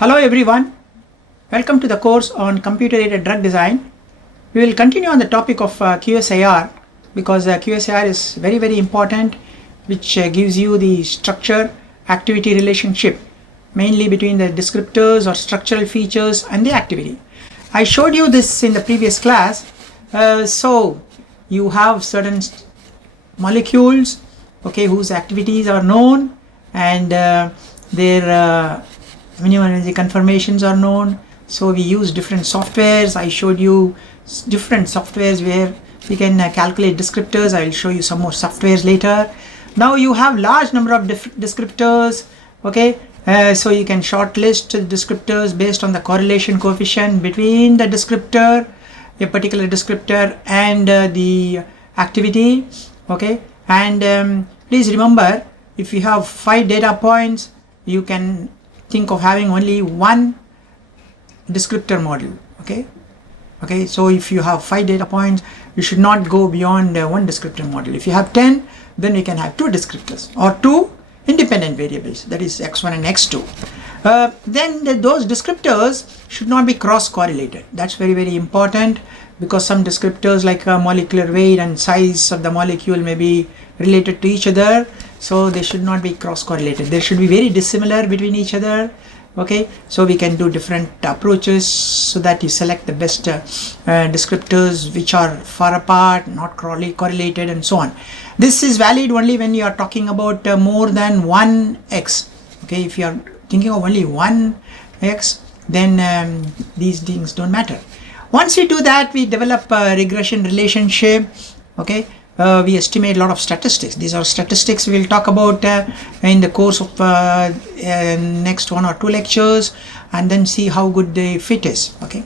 Hello everyone, welcome to the course on computer-aided drug design. We will continue on the topic of QSAR because QSAR is very important, which gives you the structure activity relationship mainly between the descriptors or structural features and the activity. I showed you this in the previous class. So you have certain molecules, okay, whose activities are known and their minimum energy conformations are known. So we use different softwares. I showed you different softwares where we can calculate descriptors. I will show you some more softwares later. Now you have large number of descriptors, okay, so you can shortlist the descriptors based on the correlation coefficient between the descriptor, a particular descriptor, and the activity, okay. And please remember, if you have 5 data points, you can think of having only one descriptor model, okay. So if you have 5 data points, you should not go beyond one descriptor model. If you have 10, then we can have 2 descriptors or 2 independent variables, that is x1 and x2. Then those descriptors should not be cross correlated. That's very important, because some descriptors like molecular weight and size of the molecule may be related to each other, so they should not be cross correlated. They should be very dissimilar between each other, okay. So we can do different approaches so that you select the best descriptors which are far apart, not correlated, and so on. This is valid only when you are talking about more than one x, okay. If you are thinking of only one x, then these things don't matter. Once we do that, we develop a regression relationship, okay. We estimate a lot of statistics. These are statistics we will talk about in the course of next 1 or 2 lectures, and then see how good the fit is, okay.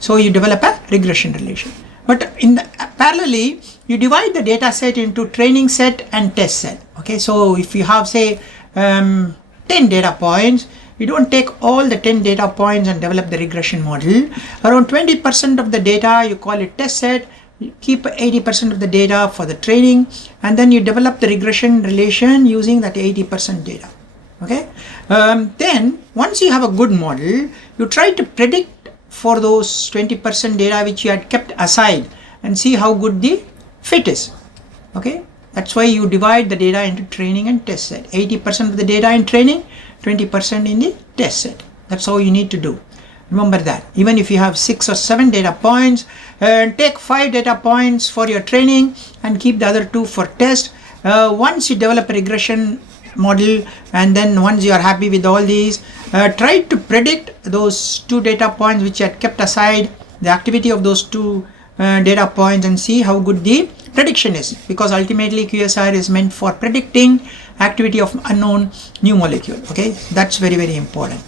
So you develop a regression relation, but in the parallelly you divide the data set into training set and test set, okay. So if you have, say, 10 data points, you don't take all the 10 data points and develop the regression model. Around 20% of the data you call it test set, you keep 80% of the data for the training, and then you develop the regression relation using that 80% data, okay. Then once you have a good model, you try to predict for those 20% data which you had kept aside and see how good the fit is, okay. That's why you divide the data into training and test set. 80% of the data in training, 20% in the test set. That's how you need to do. Remember that. Even if you have 6 or 7 data points, take 5 data points for your training and keep the other 2 for test. Once you develop a regression model, and then once you are happy with all these, try to predict those 2 data points which you had kept aside, the activity of those 2 data points, and see how good the prediction is, because ultimately QSAR is meant for predicting activity of unknown new molecule, okay. That's very important.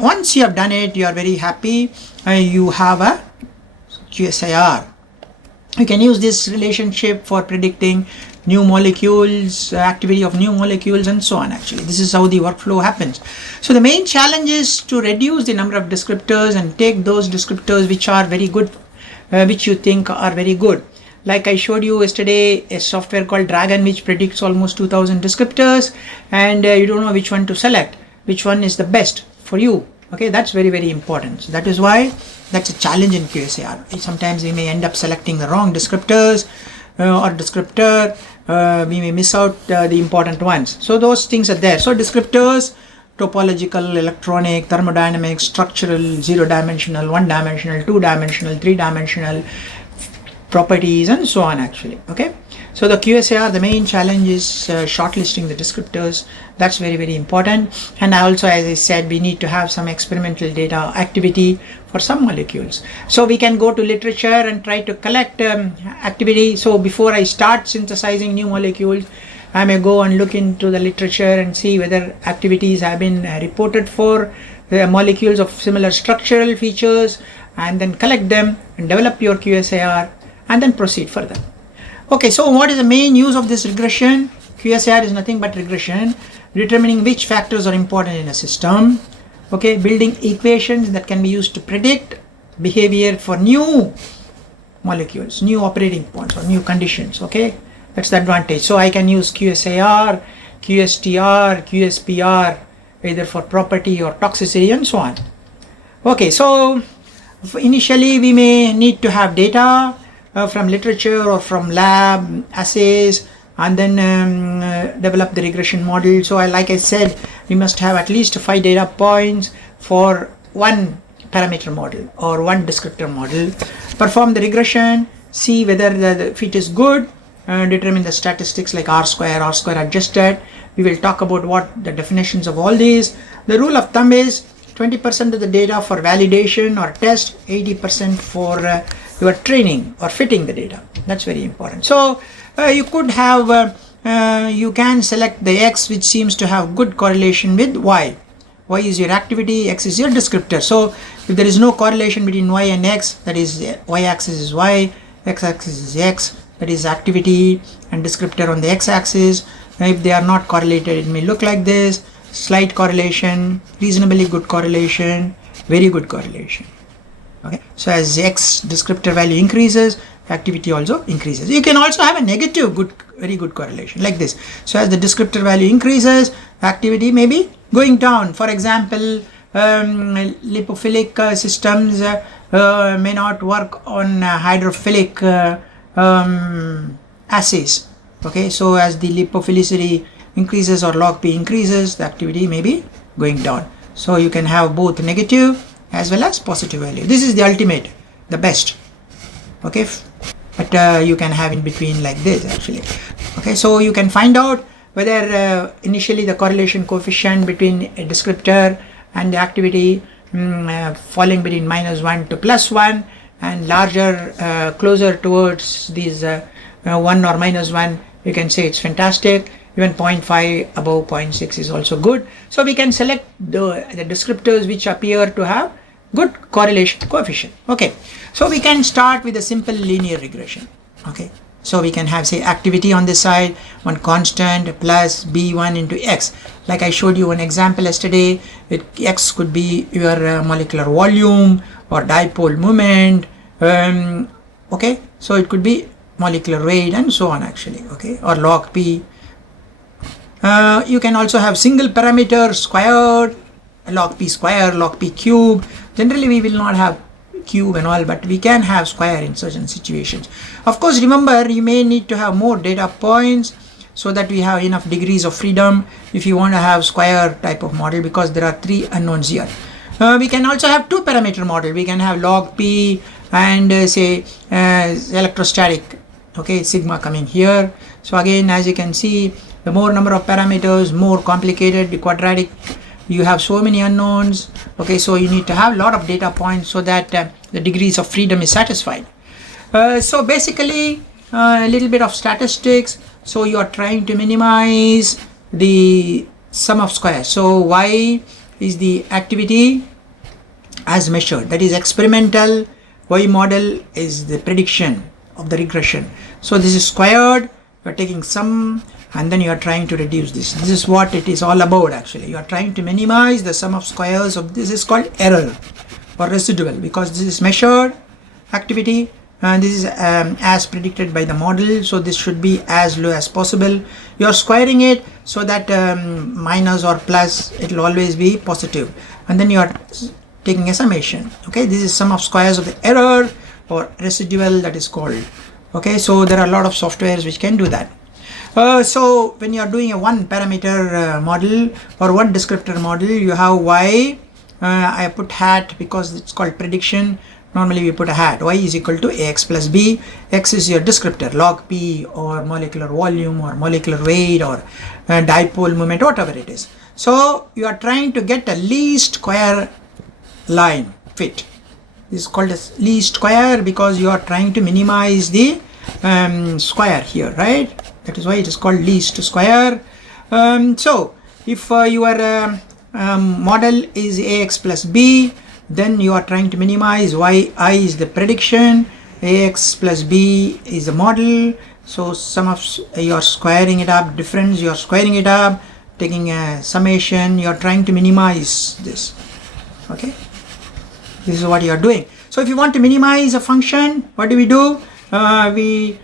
Once you have done it, you are very happy, you have a QSAR. You can use this relationship for predicting new molecules, activity of new molecules, and so on. Actually, this is how the workflow happens. So the main challenge is to reduce the number of descriptors and take those descriptors which are very good, which you think are very good. Like I showed you yesterday, a software called Dragon which predicts almost 2000 descriptors, and you don't know which one to select, which one is the best for you, okay. That's very important. So that is why that's a challenge in QSAR. Sometimes we may end up selecting the wrong descriptors or descriptor. We may miss out the important ones. So those things are there. So descriptors: topological, electronic, thermodynamic, structural, 0-dimensional, 1-dimensional, 2-dimensional, 3-dimensional properties, and so on, actually, okay. So the QSAR, the main challenge is shortlisting the descriptors. That's very important. And also, as I said, we need to have some experimental data activity for some molecules. So we can go to literature and try to collect activity. So before I start synthesizing new molecules, I may go and look into the literature and see whether activities have been reported for molecules of similar structural features, and then collect them and develop your QSAR and then proceed further. Okay, so what is the main use of this regression? QSAR is nothing but regression, determining which factors are important in a system, okay, building equations that can be used to predict behavior for new molecules, new operating points, or new conditions, okay. That's the advantage. So I can use QSAR, QSTR, QSPR, either for property or toxicity and so on. Okay, so initially we may need to have data from literature or from lab assays, and then develop the regression model. So like I said, we must have at least 5 data points for one parameter model or one descriptor model. Perform the regression, see whether the fit is good, determine the statistics like R-square, R-square adjusted. We will talk about what the definitions of all these. The rule of thumb is 20% of the data for validation or test, 80% for your training or fitting the data. That's very important. So you could have, you can select the X which seems to have good correlation with Y. Y is your activity, X is your descriptor. So if there is no correlation between Y and X, that is Y axis is Y, X axis is X, that is activity and descriptor on the X axis. If they are not correlated, it may look like this: slight correlation, reasonably good correlation, very good correlation. Okay, so as X descriptor value increases, activity also increases. You can also have a negative good, very good correlation like this. So as the descriptor value increases, activity may be going down. For example, lipophilic systems may not work on hydrophilic assays. Okay, so as the lipophilicity increases or log P increases, the activity may be going down. So you can have both negative as well as positive value. This is the ultimate, the best. Okay, but you can have in between like this actually. Okay, so you can find out whether initially the correlation coefficient between a descriptor and the activity falling between -1 to +1 and larger, closer towards these 1 or -1, you can say it's fantastic. Even 0.5 above 0.6 is also good. So we can select the descriptors which appear to have good correlation coefficient. Okay, so we can start with a simple linear regression. Okay, so we can have, say, activity on this side, one constant plus B1 into X. Like I showed you one example yesterday, X could be your molecular volume or dipole moment. Okay, so it could be molecular weight and so on actually. Okay, or log P. You can also have single parameter squared, log P square, log P cube. Generally we will not have cube and all, but we can have square in certain situations. Of course, remember, you may need to have more data points so that we have enough degrees of freedom if you want to have square type of model, because there are 3 unknowns here. We can also have 2 parameter model. We can have log P and say electrostatic, okay, sigma coming here. So again, as you can see, the more number of parameters, more complicated, the quadratic, you have so many unknowns. Okay, so you need to have a lot of data points so that the degrees of freedom is satisfied. So basically a little bit of statistics. So you are trying to minimize the sum of squares. So Y is the activity as measured, that is experimental. Y model is the prediction of the regression. So this is squared, you are taking sum and then you are trying to reduce this. This is what it is all about actually. You are trying to minimize the sum of squares of this. Is called error or residual, because this is measured activity and this is as predicted by the model. So this should be as low as possible. You are squaring it so that minus or plus, it will always be positive, and then you are taking a summation. Okay, this is sum of squares of the error or residual, that is called. Okay, so there are a lot of softwares which can do that. So when you are doing a one parameter model or one descriptor model, you have Y. I put hat because it's called prediction. Normally we put a hat. Y is equal to Ax plus B. X is your descriptor, log P or molecular volume or molecular weight or dipole moment, whatever it is. So you are trying to get a least square line fit. This is called as least square because you are trying to minimize the square here, right? That is why it is called least square. So if your model is Ax plus B, then you are trying to minimize Y. I is the prediction, Ax plus B is the model. So sum of, you are squaring it up, difference, you are squaring it up, taking a summation, you are trying to minimize this. Okay, this is what you are doing. So if you want to minimize a function, what do? We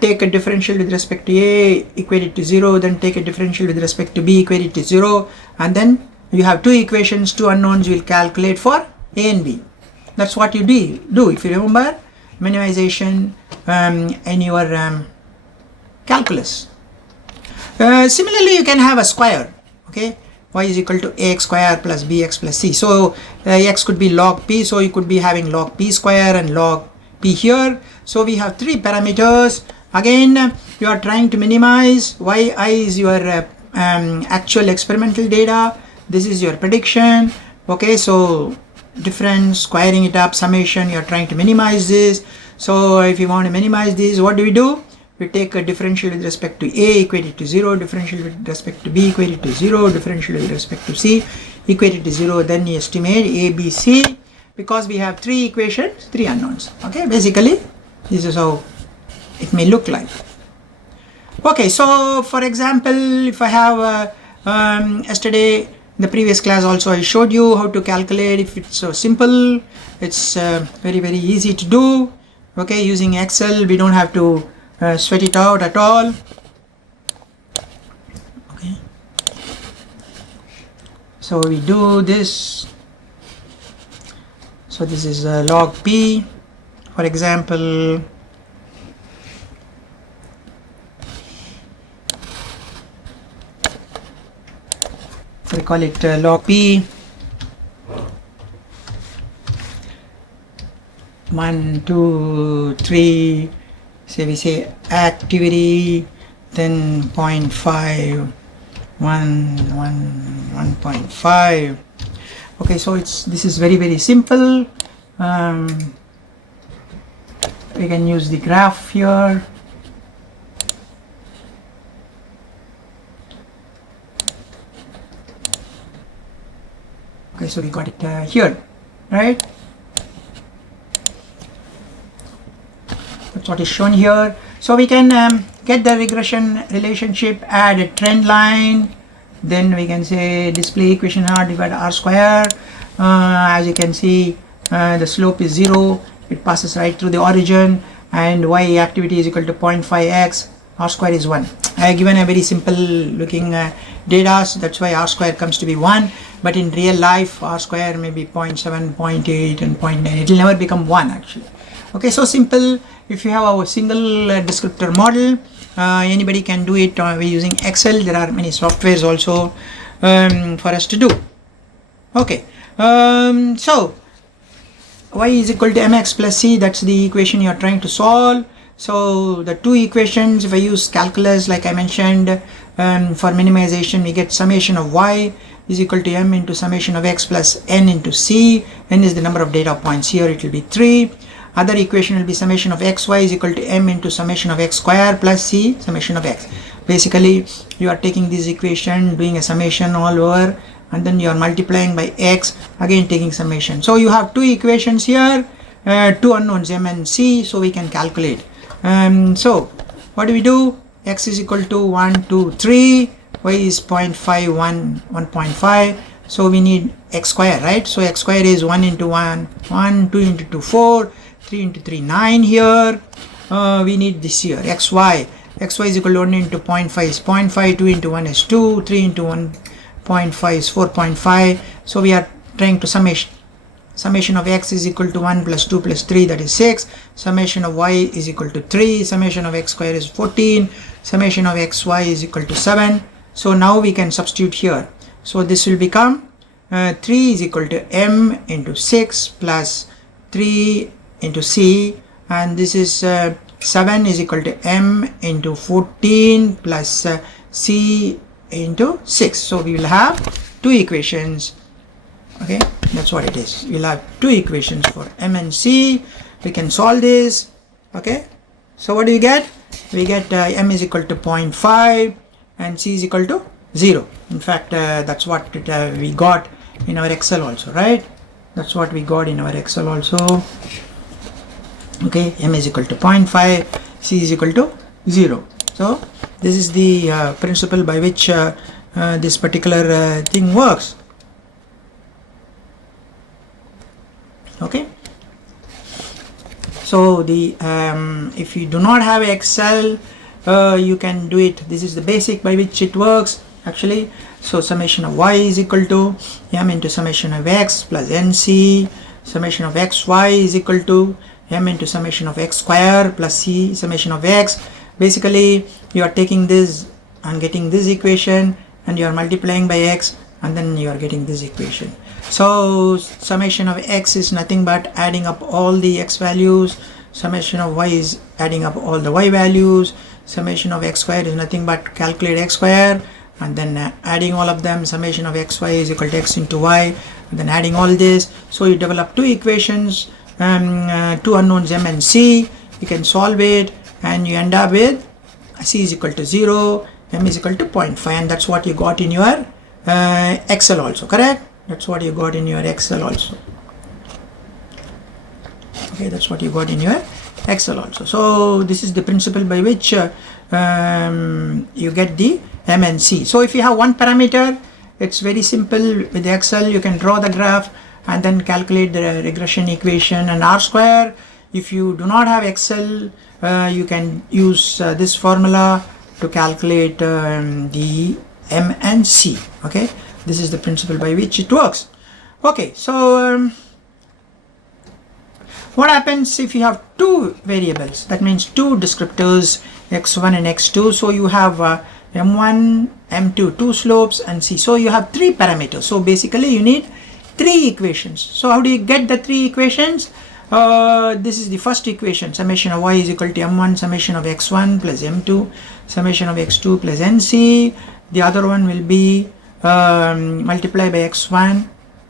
take a differential with respect to A, equate it to 0, then take a differential with respect to B, equate it to 0, and then you have two equations, two unknowns, you will calculate for A and B. That's what you do. If you remember minimization in your calculus. Similarly, you can have a square. Okay, y is equal to ax square plus bx plus c. So x could be log p, so you could be having log p square and log p here. So we have three parameters. Again, you are trying to minimize. yi is your actual experimental data. This is your prediction. Okay, so difference, squaring it up, summation, you are trying to minimize this. So if you want to minimize this, what do? We take a differential with respect to A equated to 0, differential with respect to B equated to 0, differential with respect to C equated to 0, then you estimate A, B, C, because we have three equations, three unknowns. Okay, basically this is how it may look like. Okay, so for example, if I have yesterday in the previous class also I showed you how to calculate. If it's so simple, it's very easy to do. Okay, using Excel, we don't have to sweat it out at all. Okay, so we do this. So this is log p, for example. We call it log p. 1, 2, 3. Say we say activity, then 0.5, 1.5. Okay, so this is very simple. We can use the graph here. Okay, so we got it here, right? That's what is shown here. So we can get the regression relationship, add a trend line, then we can say display equation R divided R square. As you can see, the slope is 0, it passes right through the origin, and y activity is equal to 0.5x, R square is 1. I have given a very simple looking data, so that's why R square comes to be 1, but in real life R square may be 0.7, 0.8 and 0.9. it will never become 1 actually. Okay, so simple. If you have a single descriptor model, anybody can do it using Excel. There are many softwares also for us to do. Okay, so y is equal to mx plus c, that's the equation you are trying to solve. So the two equations, if I use calculus like I mentioned, for minimization we get summation of y is equal to m into summation of x plus n into c. N is the number of data points, here it will be 3. Other equation will be summation of xy is equal to m into summation of x square plus c summation of x. Basically you are taking this equation, doing a summation all over, and then you are multiplying by x, again taking summation. So you have two equations here, two unknowns m and c, so we can calculate. So what do? X is equal to 1, 2, 3, y is 0.5, 1, 1.5. So we need x square, right? So x square is 1 into 1, 1, 2 into 2, 4, 3 into 3, 9 here. We need this here, xy. Xy is equal to 1 into 0.5 is 0.5, 2 into 1 is 2, 3 into 1.5 is 4.5. So we are trying to summation of x is equal to 1 plus 2 plus 3, that is 6. Summation of y is equal to 3. Summation of x square is 14. Summation of xy is equal to 7. So now we can substitute here. So this will become 3 is equal to m into 6 plus 3 into c, and this is 7 is equal to m into 14 plus c into 6. So we will have two equations. Okay, that's what it is. We'll have two equations for m and c. We can solve this. Okay, so what do we get? We get m is equal to 0.5 and c is equal to 0. In fact, that's what we got in our Excel also, right? That's what we got in our Excel also. Okay, m is equal to 0.5, c is equal to 0. So this is the principle by which this particular thing works. Okay, so the if you do not have Excel, you can do it. This is the basic by which it works actually. So summation of y is equal to m into summation of x plus nc. Summation of xy is equal to m into summation of x square plus c summation of x. Basically you are taking this and getting this equation, and you are multiplying by x, and then you are getting this equation. So summation of x is nothing but adding up all the x values. Summation of y is adding up all the y values. Summation of x square is nothing but calculate x square, and then adding all of them. Summation of xy is equal to x into y, and then adding all this. So you develop two equations, two unknowns m and c. You can solve it, and you end up with c is equal to 0, m is equal to 0.5, and that's what you got in your Excel also, correct? That's what you got in your Excel also. Okay, that's what you got in your Excel also. So this is the principle by which you get the m and c. So if you have one parameter, it's very simple. With the Excel you can draw the graph and then calculate the regression equation. And R-square, if you do not have Excel, you can use this formula to calculate the m and c. Okay, this is the principle by which it works. Okay, so what happens if you have two variables? That means two descriptors, x1 and x2. So you have m1, m2, two slopes, and c. So you have three parameters. So basically you need three equations. So how do you get the three equations? This is the first equation. Summation of y is equal to m1 summation of x1 plus m2 summation of x2 plus nc. The other one will be multiply by x1.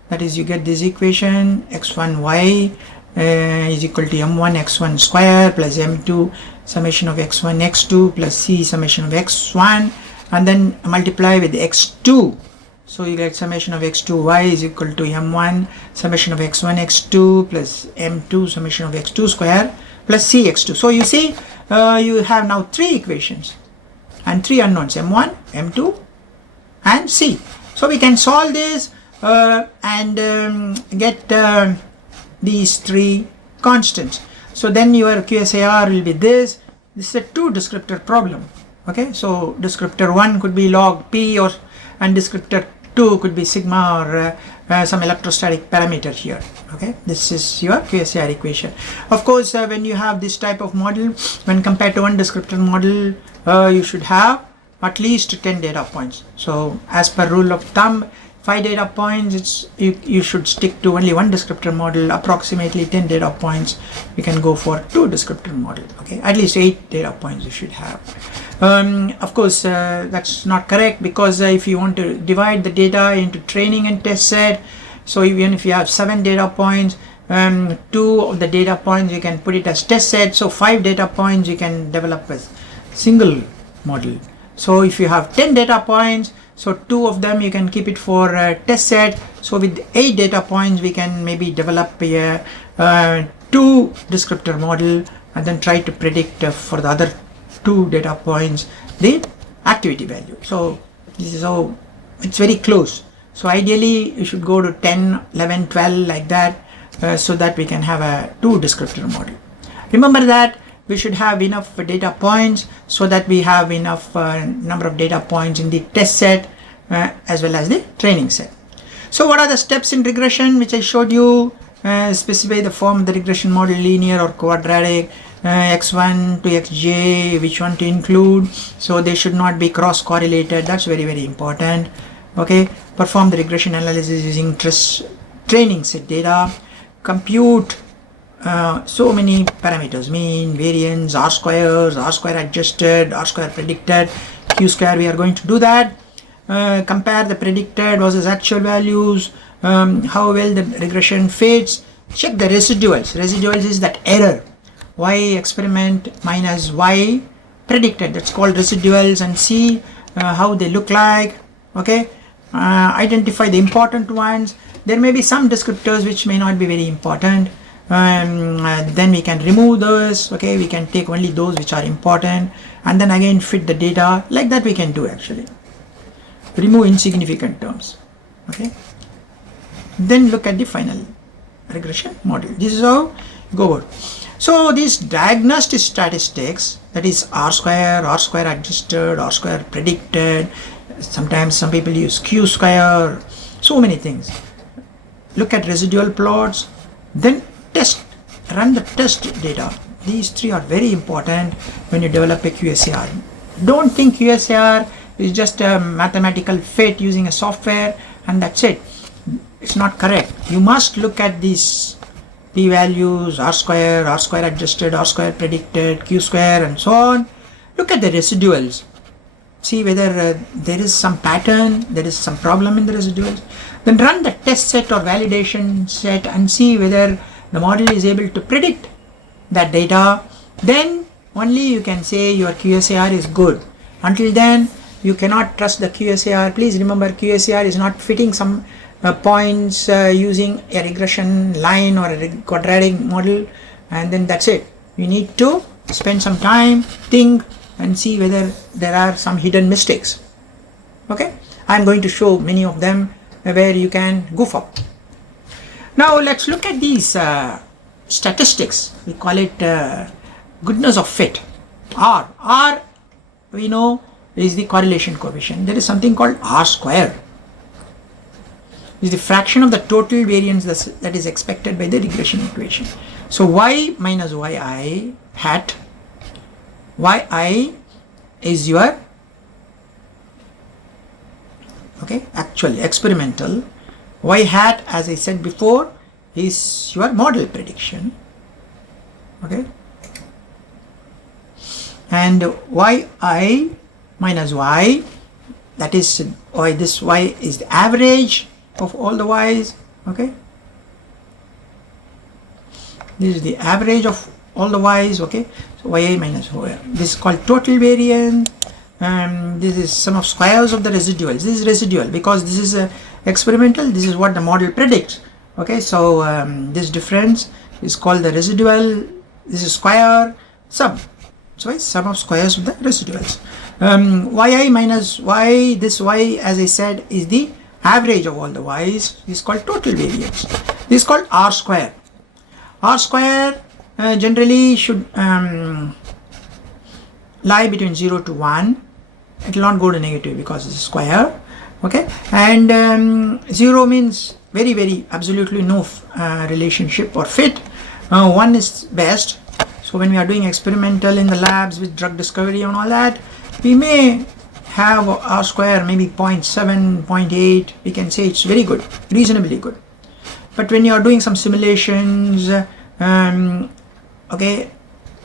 That is, you get this equation, x1y is equal to m1 x1 square plus m2 summation of x1 x2 plus c summation of x1, and then multiply with x2. So you get summation of x2y is equal to m1 summation of x1 x2 plus m2 summation of x2 square plus c x2. So you see you have now three equations and three unknowns, m1, m2 and c. So we can solve this and get these three constants. So then your QSAR will be this. This is a two descriptor problem. Okay, so descriptor 1 could be log p, and descriptor 2 could be sigma or some electrostatic parameter here. Okay, this is your QSAR equation. Of course, when you have this type of model, when compared to one descriptor model, you should have at least 10 data points. So as per rule of thumb, 5 data points, you should stick to only one descriptor model. Approximately 10 data points, you can go for two descriptor model. Okay, at least 8 data points you should have. Of course, that's not correct, because if you want to divide the data into training and test set, so even if you have 7 data points, 2 of the data points you can put it as test set. So 5 data points you can develop a single model. So if you have 10 data points, so 2 of them you can keep it for test set. So with 8 data points we can maybe develop a 2 descriptor model, and then try to predict for the other 2 data points the activity value. So this is how it's very close. So ideally you should go to 10, 11, 12 like that, so that we can have a 2 descriptor model. Remember that we should have enough data points so that we have enough number of data points in the test set as well as the training set. So what are the steps in regression which I showed you? Specify the form of the regression model, linear or quadratic, x1 to xj, which one to include. So they should not be cross correlated. That's very, very important. Okay, perform the regression analysis using training set data, compute so many parameters, mean, variance, R squares, R square adjusted, R square predicted, Q square. We are going to do that. Compare the predicted versus actual values, how well the regression fits. Check the residuals. Residuals is that error, y experiment minus y predicted, that's called residuals, and see how they look like. Okay, identify the important ones. There may be some descriptors which may not be very important, then we can remove those. Okay, we can take only those which are important, and then again fit the data. Like that we can do actually. Remove insignificant terms. Okay, then look at the final regression model. This is how go about. So these diagnostic statistics, that is R square, R square adjusted, R square predicted, Sometimes some people use QSAR, so many things. Look at residual plots, then run the test data. These three are very important when you develop a QSAR. Don't think QSAR is just a mathematical fit using a software and that's it. It's not correct. You must look at these p-values, R-square, R-square adjusted, R-square predicted, Q-square and so on. Look at the residuals. See whether there is some pattern, there is some problem in the residuals. Then run the test set or validation set and see whether the model is able to predict that data. Then only you can say your QSAR is good. Until then, you cannot trust the QSAR. Please remember, QSAR is not fitting some points using a regression line or a quadratic model, and then that's it. You need to spend some time, think, and see whether there are some hidden mistakes. Okay, I'm going to show many of them where you can goof up. Now let's look at these statistics. We call it goodness of fit. R we know is the correlation coefficient. There is something called R square. Is the fraction of the total variance that is expected by the regression equation. So y minus yi hat, yi is your actual experimental, y hat, as I said before, is your model prediction, and yi minus y, that is this y is the average of all the y's. This is the average of all the y's. So yi minus y, this is called total variance. This is sum of squares of the residuals. This is residual because this is experimental. This is what the model predicts. So this difference is called the residual. This is square sum. So it's sum of squares of the residuals. Yi minus y, this y, as I said, is the average of all the y's. This is called total variance. This is called R square. R square generally should lie between 0 to 1. It will not go to negative because it's a square. And 0 means very, very absolutely no relationship or fit. 1 is best. So when we are doing experimental in the labs with drug discovery and all that, we may have R square maybe 0.7, 0.8. We can say it's very good, reasonably good. But when you are doing some simulations,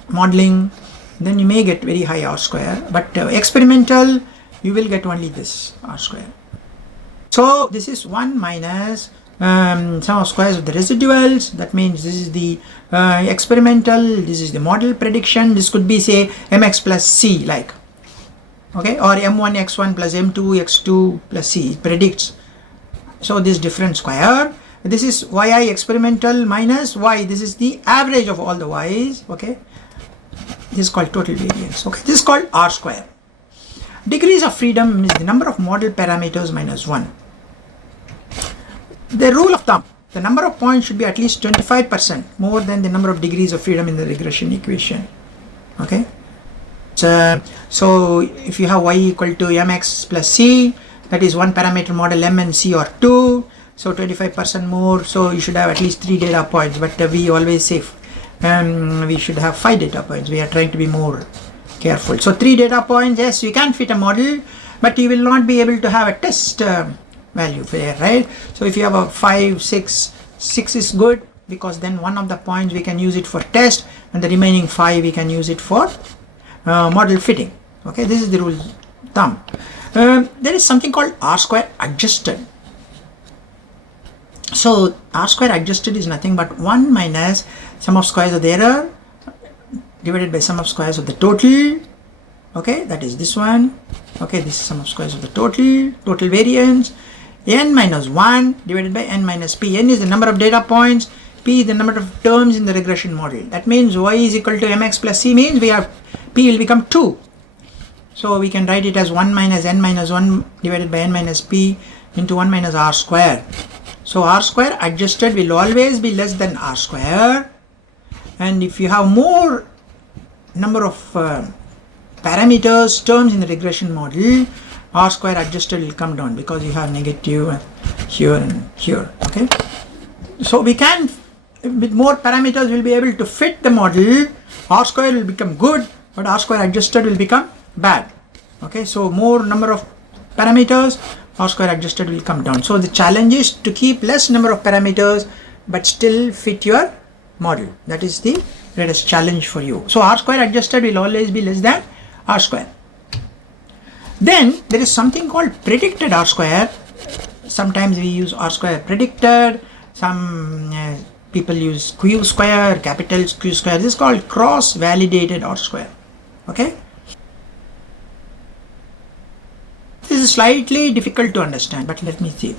modeling, then you may get very high R square. But experimental, you will get only this R square. So this is 1 minus sum of squares of the residuals. That means this is the experimental, this is the model prediction. This could be, say, mx plus c, like, or m1 x1 plus m2 x2 plus c. It predicts. So this different square. This is yi experimental minus y. This is the average of all the y's. This is called total variance. This is called R square. Degrees of freedom is the number of model parameters minus 1. The rule of thumb, the number of points should be at least 25% more than the number of degrees of freedom in the regression equation. So if you have y equal to mx plus c, that is one parameter model m and c or 2, so 25% more, so you should have at least 3 data points, but we always say we should have 5 data points. We are trying to be more careful. So 3 data points, yes, you can fit a model, but you will not be able to have a test value there, right? So if you have a 5, 6 is good, because then one of the points we can use it for test, and the remaining 5 we can use it for model fitting. This is the rule of thumb. There is something called R square adjusted. So R square adjusted is nothing but 1 minus sum of squares of the error divided by sum of squares of the total. That is this one. This is sum of squares of the total variance. N minus 1 divided by n minus p. N is the number of data points, p is the number of terms in the regression model. That means y is equal to mx plus c means we have p will become 2. So we can write it as 1 minus n minus 1 divided by n minus p into 1 minus R square. So R square adjusted will always be less than R square, and if you have more number of parameters, terms in the regression model, R square adjusted will come down because you have negative here and here. Okay, so we can, with more parameters, we'll be able to fit the model. R square will become good, but R square adjusted will become bad. Okay, so more number of parameters, R square adjusted will come down. So the challenge is to keep less number of parameters but still fit your model. That is the greatest challenge for you. So R square adjusted will always be less than R square. Then there is something called predicted R square. Sometimes we use R square predicted, some people use Q square, capital Q square. This is called cross validated R square. Okay, this is slightly difficult to understand, but let me see.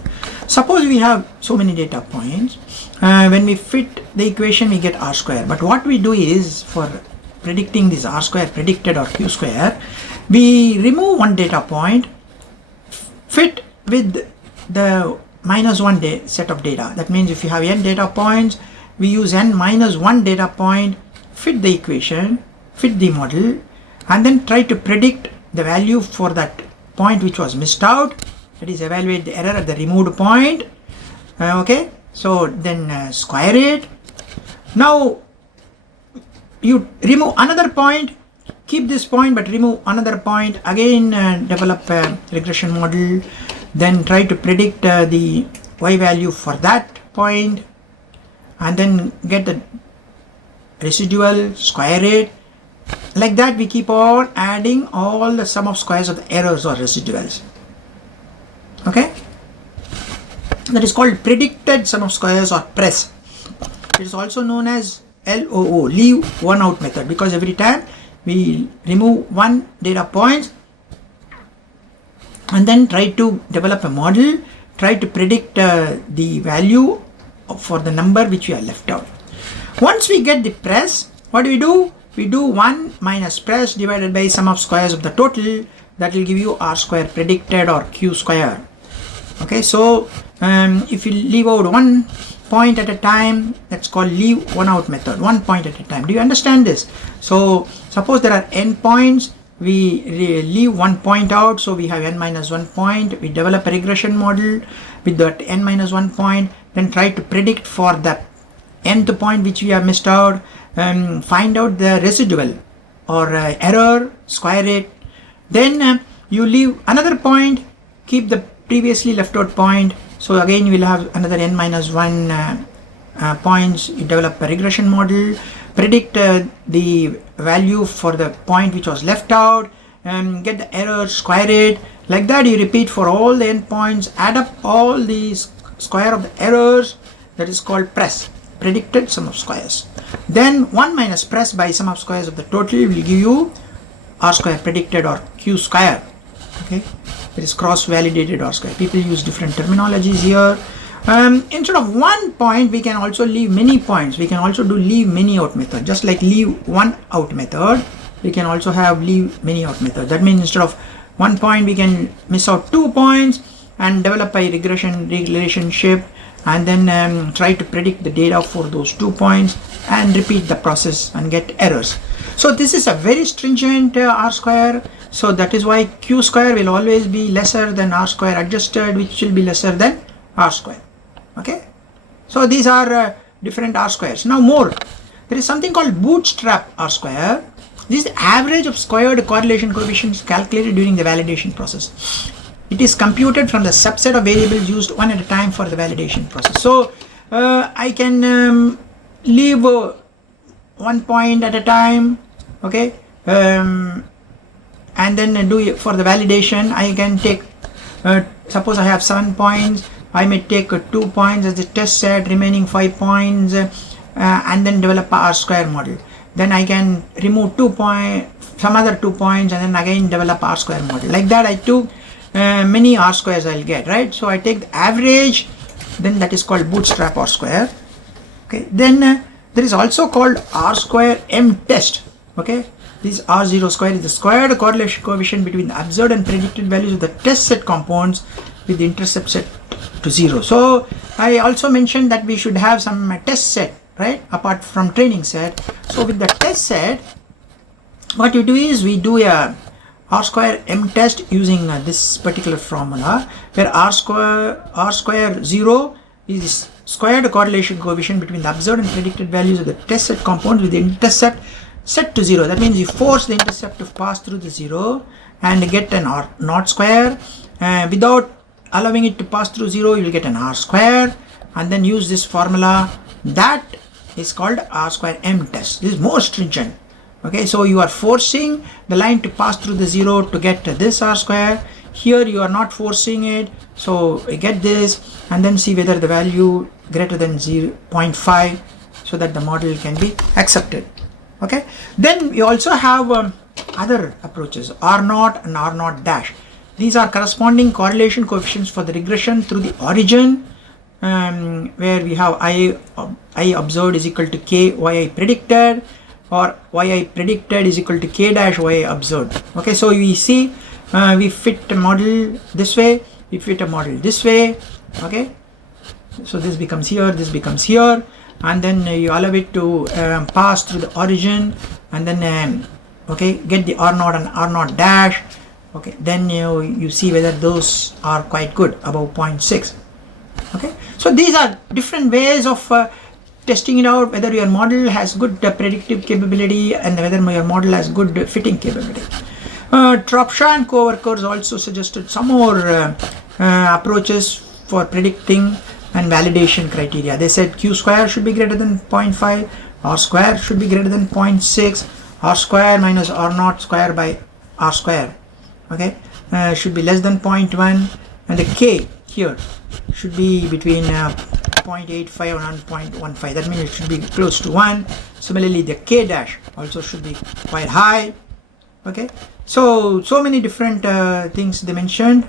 Suppose we have so many data points. When we fit the equation, we get R square. But what we do is, for predicting this R square predicted or Q square, we remove one data point, fit with the -1 set of data. That means if you have n data points, we use n minus 1 data point, fit the equation, fit the model, and then try to predict the value for that point which was missed out. That is, evaluate the error at the removed point. Okay, so then square it. Now you remove another point, keep this point but remove another point, again develop a regression model, then try to predict the y value for that point, and then get the residual, square it. Like that we keep on adding all the sum of squares of the errors or residuals. Okay, that is called predicted sum of squares or PRESS. It is also known as LOO, leave one out method, because every time we remove one data point and then try to develop a model, try to predict the value for the number which we are left out. Once we get the PRESS, what do? We do 1 minus PRESS divided by sum of squares of the total. That will give you R square predicted or Q square. Okay, so if you leave out one point at a time, that's called leave one out method, 1 point at a time. Do you understand this? So suppose there are n points, we leave 1 point out, so we have n minus 1 point. We develop a regression model with that n minus 1 point, then try to predict for the nth point which we have missed out, find out the residual or error, square it. Then you leave another point, keep the previously left out point. So again you will have another n minus 1 points. You develop a regression model, predict the value for the point which was left out, get the error, square it. Like that you repeat for all the endpoints, add up all the square of the errors. That is called PRESS, predicted sum of squares. Then 1 minus PRESS by sum of squares of the total will give you R square predicted or Q square. Okay, it is cross validated R square. People use different terminologies here. Instead of 1 point, we can also leave many points. We can also do leave many out method. Just like leave one out method, we can also have leave many out method. That means instead of 1 point, we can miss out 2 points and develop a regression relationship, and then try to predict the data for those 2 points and repeat the process and get errors. So this is a very stringent R square. So that is why Q square will always be lesser than R square adjusted, which will be lesser than R square. Okay, so these are different R squares. Now more, there is something called Bootstrap Rsquare. This is the average of squared correlation coefficients calculated during the validation process. It is computed from the subset of variables used one at a time for the validation process. So I can leave 1 point at a time, okay, and then do it for the validation. I can take, suppose I have 7 points, I may take 2 points as the test set, remaining 5 points, and then develop a R square model. Then I can remove 2 points, some other 2 points, and then again develop R square model. Like that I took many R squares I'll get, right? So I take the average, then that is called Bootstrap Rsquare. Okay, then there is also called Rsquare Mtest. Okay, this R0 square is the squared correlation coefficient between the observed and predicted values of the test set compounds with the intercept set to 0. So I also mentioned that we should have some test set, right, apart from training set. So with the test set, what you do is we do a Rsquare Mtest using this particular formula, where R square 0 is squared correlation coefficient between the observed and predicted values of the test set compounds with the intercept set to 0. That means you force the intercept to pass through the 0 and get an R naught square. Without allowing it to pass through 0, you will get an R square, and then use this formula. That is called Rsquare Mtest. This is more stringent. Okay, so you are forcing the line to pass through the 0 to get this R square. Here you are not forcing it, so you get this, and then see whether the value greater than 0.5, so that the model can be accepted. Okay, then you also have other approaches, R0 and R0 dash. These are corresponding correlation coefficients for the regression through the origin, where we have I observed is equal to K yi predicted, or yi predicted is equal to K dash yi observed. Okay, so we see we fit a model this way, we fit a model this way. Okay, so this becomes here, this becomes here, and then you allow it to pass through the origin, and then okay, get the R0 and R0 dash. Okay, then you see whether those are quite good, above 0.6. Okay, so these are different ways of testing it out, whether your model has good predictive capability and whether your model has good fitting capability. Tropsha and co-workers also suggested some more approaches for predicting and validation criteria. They said Q square should be greater than 0.5, R square should be greater than 0.6, R square minus R naught square by R square, okay, should be less than 0.1, and the K here should be between 0.85 and 0.15. That means it should be close to 1. Similarly, the K dash also should be quite high. Okay, so many different things they mentioned.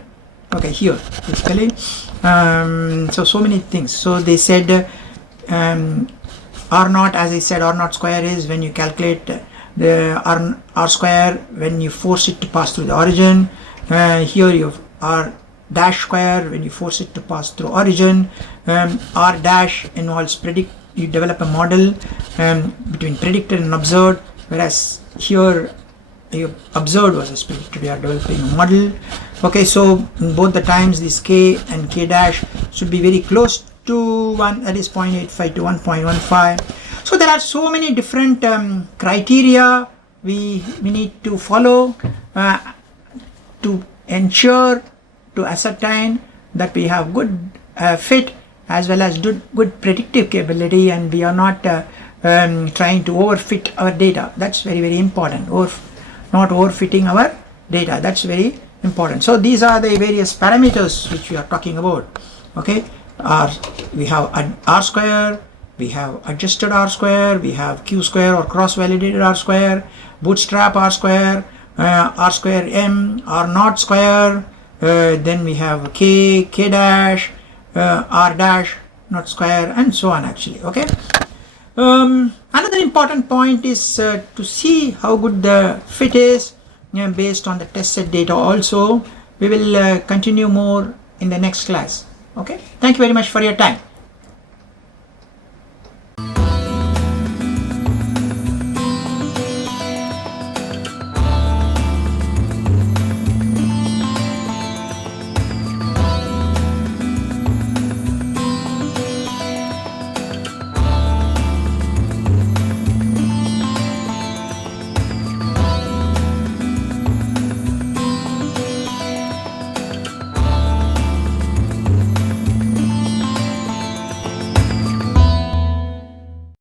Okay, here basically, so many things. So they said R naught, as I said, R naught square is when you calculate the R square when you force it to pass through the origin. Here you have R dash square when you force it to pass through origin. R dash involves you develop a model between predicted and observed, whereas here you observed versus predicted, you are developing a model. Okay, so in both the times this K and K dash should be very close to 1, that is 0.85 to 1.15. so there are so many different criteria we need to follow to ensure, to ascertain that we have good fit as well as good predictive capability, and we are not trying to overfit our data. That's very, very important. Not overfitting our data, that's very important. So these are the various parameters which we are talking about. Okay, we have R square, we have adjusted R square, we have Q square or cross validated R square, bootstrap R square, R square M, R naught square, then we have K dash, R dash naught square, and so on actually. Okay, another important point is to see how good the fit is based on the test set data also. We will continue more in the next class. Okay, thank you very much for your time.